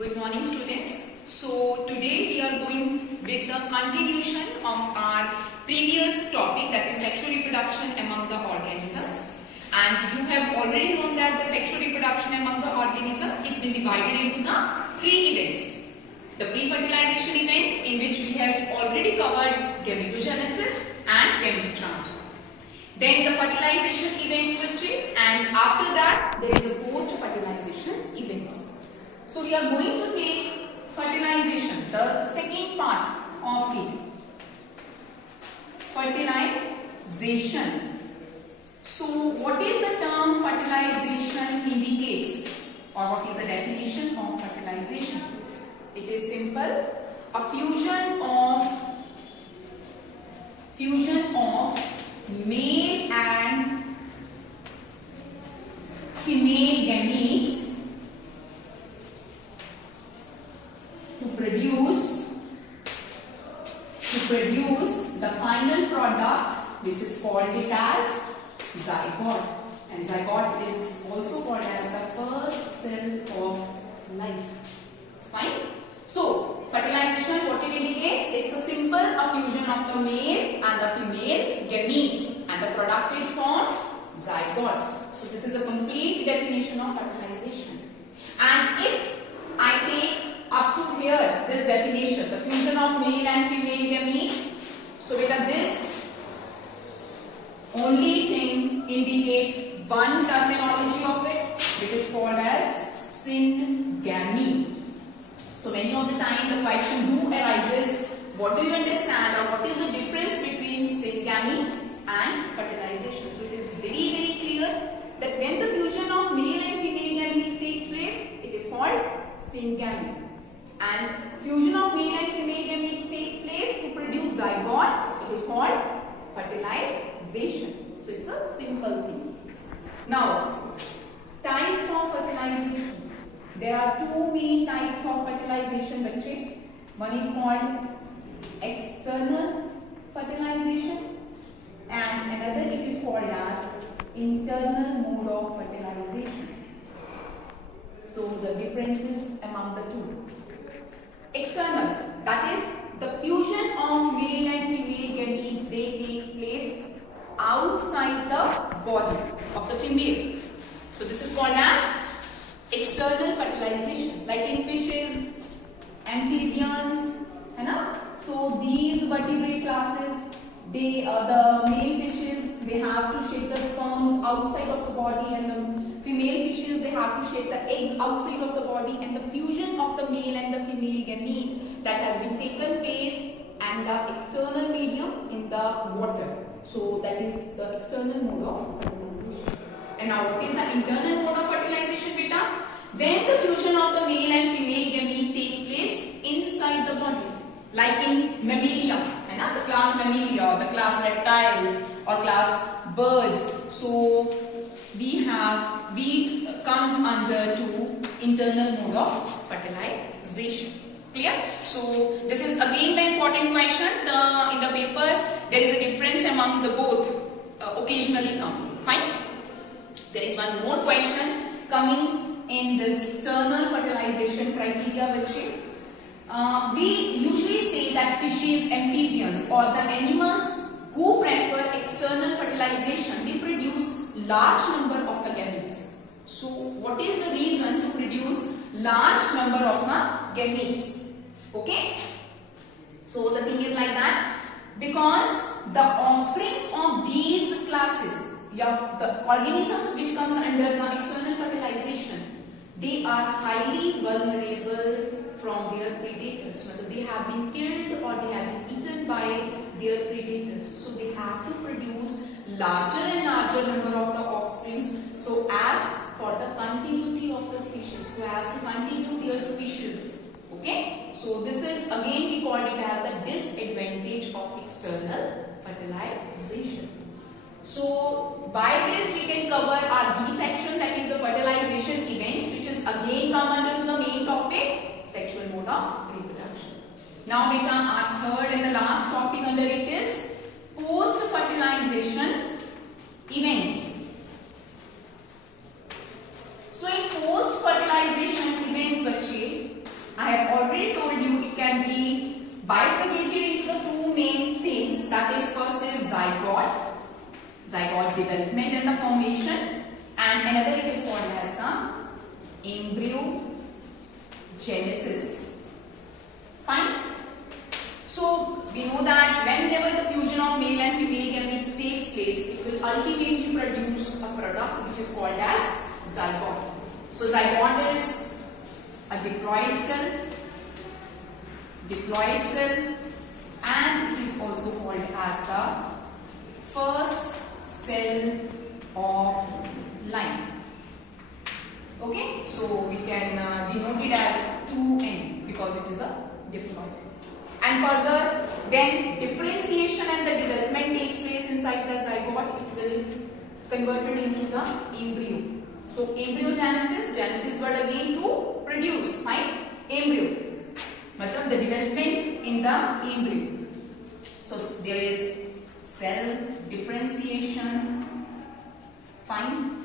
Good morning students. So today we are going with the continuation of our previous topic, that is sexual reproduction among the organisms. And you have already known that the sexual reproduction among the organisms is been divided into the three events. The pre-fertilization events, in which we have already covered gametogenesis and gamete transfer. Then the fertilization events will change, and after that there is a post-fertilization events. So we are going to take fertilization, the second part of it. Fertilization. So what is the term fertilization indicates, or what is the definition of fertilization? It is simple, a fusion of male and female gametes to produce the final product, which is called it as zygote, and zygote is also called as the first cell of life. Fine. So fertilization, what it indicates, it's a simple fusion of the male and the female gametes, and the product is formed zygote. So this is a complete definition of fertilization. And if I take up to here this definition, the fusion of male and female gametes, so beta this only thing indicate one terminology of it, which is called as syngamy. So many of the time the question do arises, what do you understand, or what is the difference between syngamy and fertilization? So it is very clear that when the fusion of male and female gametes takes place, it is called syngamy. And fusion of male and female gametes takes place to produce zygote, it is called fertilization. So it's a simple thing. Now, types of fertilization. There are two main types of fertilization, bache. One is called external fertilization, and another it is called as internal mode of fertilization. So the differences among the two. External, that is the fusion of male and female gametes, they takes place outside the body of the female. So this is called as external fertilization, like in fishes, amphibians, है ना? So these vertebrate classes, they the male fishes, they have to shed the sperms outside of the body, and the female fishes, they have to shed the eggs outside of the body, and the fusion of the male and the female gamete that has been taken place and the external medium in the water. So that is the external mode of fertilization. And now what is the internal mode of fertilization, beta? When the fusion of the male and female gamete takes place inside the body, like in mammalia, the class mammalia, the class reptiles or class birds. So we comes under to internal mode of fertilization. Clear? So this is again the important question. In the paper there is a difference among the both occasionally come. Fine. There is one more question coming in this external fertilization criteria, which we usually say that fishes, amphibians or the animals who prefer external fertilization, they produce large number of the gametes. So what is the reason to produce large number of the gametes? Okay. So the thing is like that, because the offsprings of these classes, the organisms which comes under the external fertilization, they are highly vulnerable from their predators. So they have been killed or they have been eaten by their predators. So they have to produce larger and larger number of the offsprings, so as for the continuity of the species, so as to continue their species. Okay. So this is again we call it as the disadvantage of external fertilization. So by this we can cover our B section, that is the fertilization events, which is again come under to the main topic, sexual mode of reproduction. Now beta, our third and the last topic under it is post fertilization events. So in post fertilization events, बच्चे, embryogenesis. Fine. So we know that whenever the fusion of male and female gametes takes place, it will ultimately produce a product which is called as zygote. So zygote is a diploid cell, and it is also called as the first cell of life. Okay, so we can denote it as 2N because it is a diploid. And further, when differentiation and the development takes place inside the zygote, it will converted into the embryo. So embryogenesis, genesis word again to produce, fine, embryo. Matlab the development in the embryo. So there is cell differentiation, fine.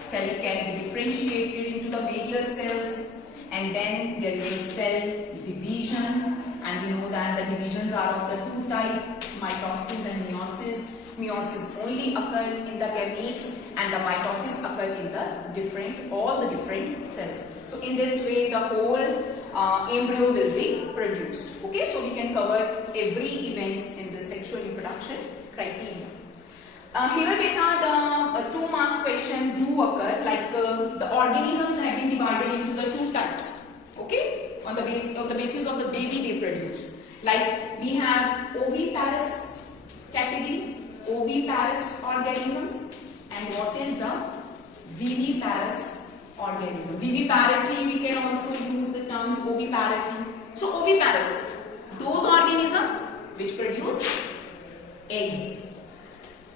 Cell can be differentiated into the various cells, and then there is cell division, and we know that the divisions are of the two types, mitosis and meiosis. Meiosis only occurs in the gametes, and the mitosis occurs in the all the different cells. So in this way the whole embryo will be produced. Okay, so we can cover every events in the sexual reproduction criteria. Here beta the 2 marks question do occur, like the organisms have been divided into the 2 types. Okay, on the basis of the baby they produce. Like we have oviparous category, oviparous organisms, and what is the viviparous organism. Viviparity, we can also use the terms oviparity. So oviparous, those organisms which produce eggs.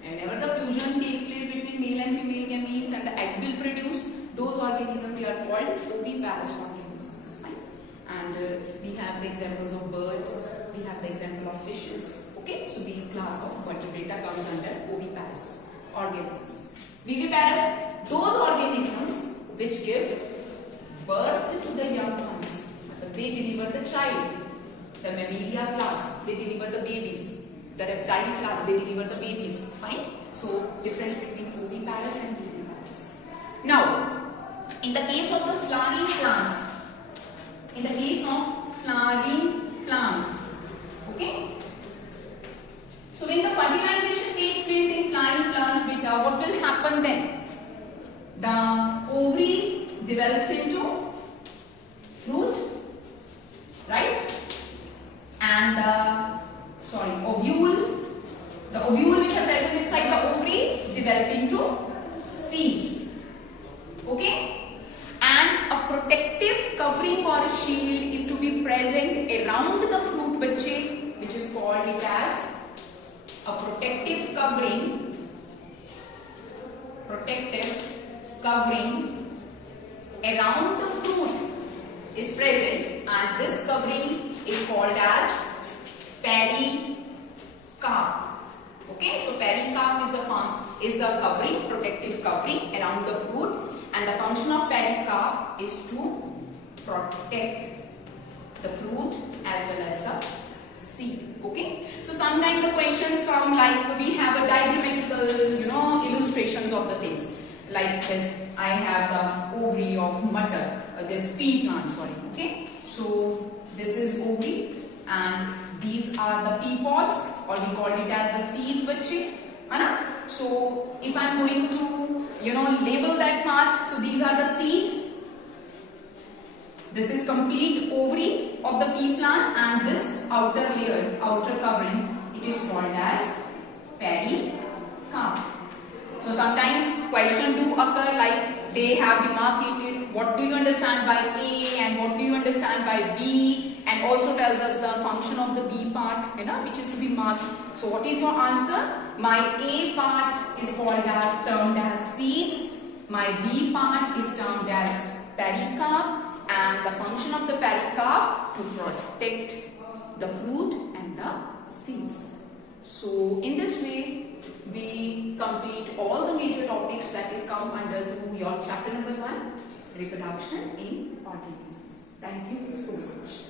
Whenever the fusion takes place between male and female gametes and the egg will produce, those organisms they are called oviparous organisms. Right? And we have the examples of birds, we have the example of fishes. Okay, so these class of vertebrata comes under oviparous organisms. Viviparous, those organisms which give birth to the young ones. They deliver the child. The mammalia class, they deliver the babies. The reptile class, they deliver the babies. Fine. So difference between oviparous and viviparous. Now, in the case of the flowering plants, okay. So when the fertilization takes place in flowering plants, beta, what will happen then? The ovary develops into fruit, right? And the ovule which are present inside the ovary develop into seeds. Okay? And a protective covering or a shield is to be present around the fruit bache, which is called it as a protective covering around the fruit is present, and this covering is called as pericarp. Okay, so pericarp is the covering, protective covering around the fruit, and the function of pericarp is to protect the fruit as well as the seed. Okay, so sometimes the questions come like we have a diagrammatical, illustrations of the things. Like this, I have the ovary of mutton, this pea plant, okay. So this is ovary, and these are the pea pods, or we call it as the seeds bache. So if I am going to label that mass, so these are the seeds. This is complete ovary of the pea plant, and this outer layer, outer covering, it is called as pericarp. So sometimes questions do occur like they have demarcated what do you understand by A and what do you understand by B, and also tells us the function of the B part, which is to be marked. So what is your answer? My A part is termed as seeds. My B part is termed as pericarp, and the function of the pericarp to protect the fruit and the seeds. So in this way we complete all the major topics that is come under to your chapter number 1, reproduction in organisms. Thank you so much.